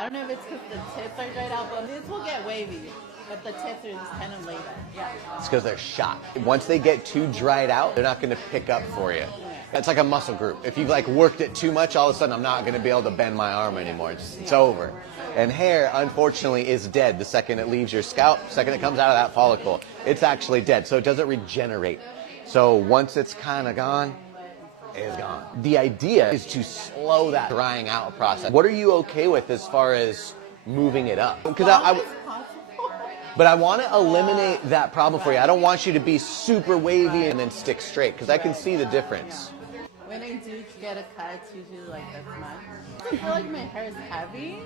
I don't know if it's because the tips are dried out, but this will get wavy. But the tips are just kind of laid up. Yeah. It's because they're shot. Once they get too dried out, they're not going to pick up for you. It's like a muscle group. If you've like worked it too much, all of a sudden I'm not going to be able to bend my arm anymore. It's over. And hair, unfortunately, is dead the second it leaves your scalp, the second it comes out of that follicle. It's actually dead, so it doesn't regenerate. So once it's kind of gone, it's gone. The idea is to slow that drying out process. What are you okay with as far as moving it up? Because but I want to eliminate that problem for you. I don't want you to be super wavy and then stick straight, because I can see the difference. When I do get a cut, it's usually like this much. I feel like my hair is heavy,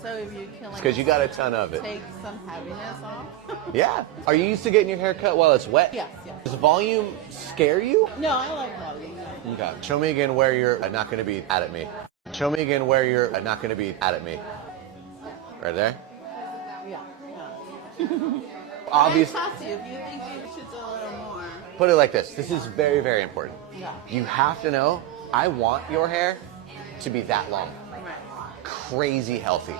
so if you can like... Because you got a ton of it. Take some heaviness off. Yeah. Are you used to getting your hair cut while it's wet? Yes, yes. Does volume scare you? No, I like volume. Okay. Show me again where you're not going to be mad at me. Show me again where you're not going to be mad at me. Right there? Yeah. Obviously. If you think you should do a little more. Put it like this. This is very, very important. Yeah. You have to know, I want your hair to be that long. Right. Crazy healthy.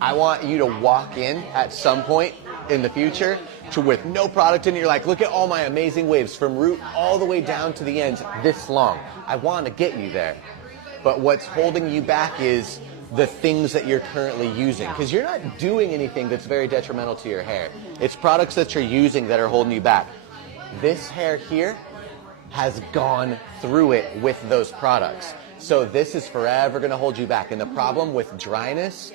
I want you to walk in at some point in the future to with no product in it. You're like, look at all my amazing waves from root all the way down to the ends this long. I want to get you there. But what's holding you back is the things that you're currently using, because you're not doing anything that's very detrimental to your hair. It's products that you're using that are holding you back. This hair here has gone through it with those products. So this is forever going to hold you back. And the problem with dryness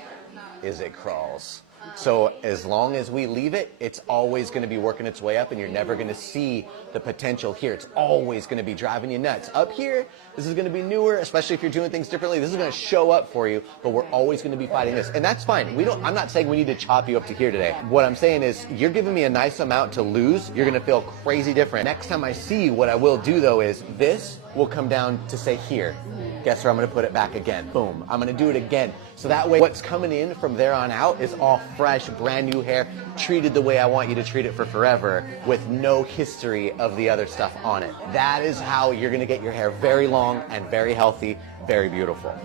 is it crawls. So as long as we leave it, it's always going to be working its way up, and you're never going to see the potential here. It's always going to be driving you nuts. Up here, this is going to be newer, especially if you're doing things differently. This is going to show up for you, but we're always going to be fighting this. And that's fine. I'm not saying we need to chop you up to here today. What I'm saying is you're giving me a nice amount to lose. You're going to feel crazy different. Next time I see you, what I will do, though, is this will come down to, say, here. Guess where I'm going to put it back again? Boom. I'm going to do it again. So that way what's coming in from there on out is all fresh, brand new hair, treated the way I want you to treat it for forever, with no history of the other stuff on it. That is how you're going to get your hair very long and very healthy, very beautiful.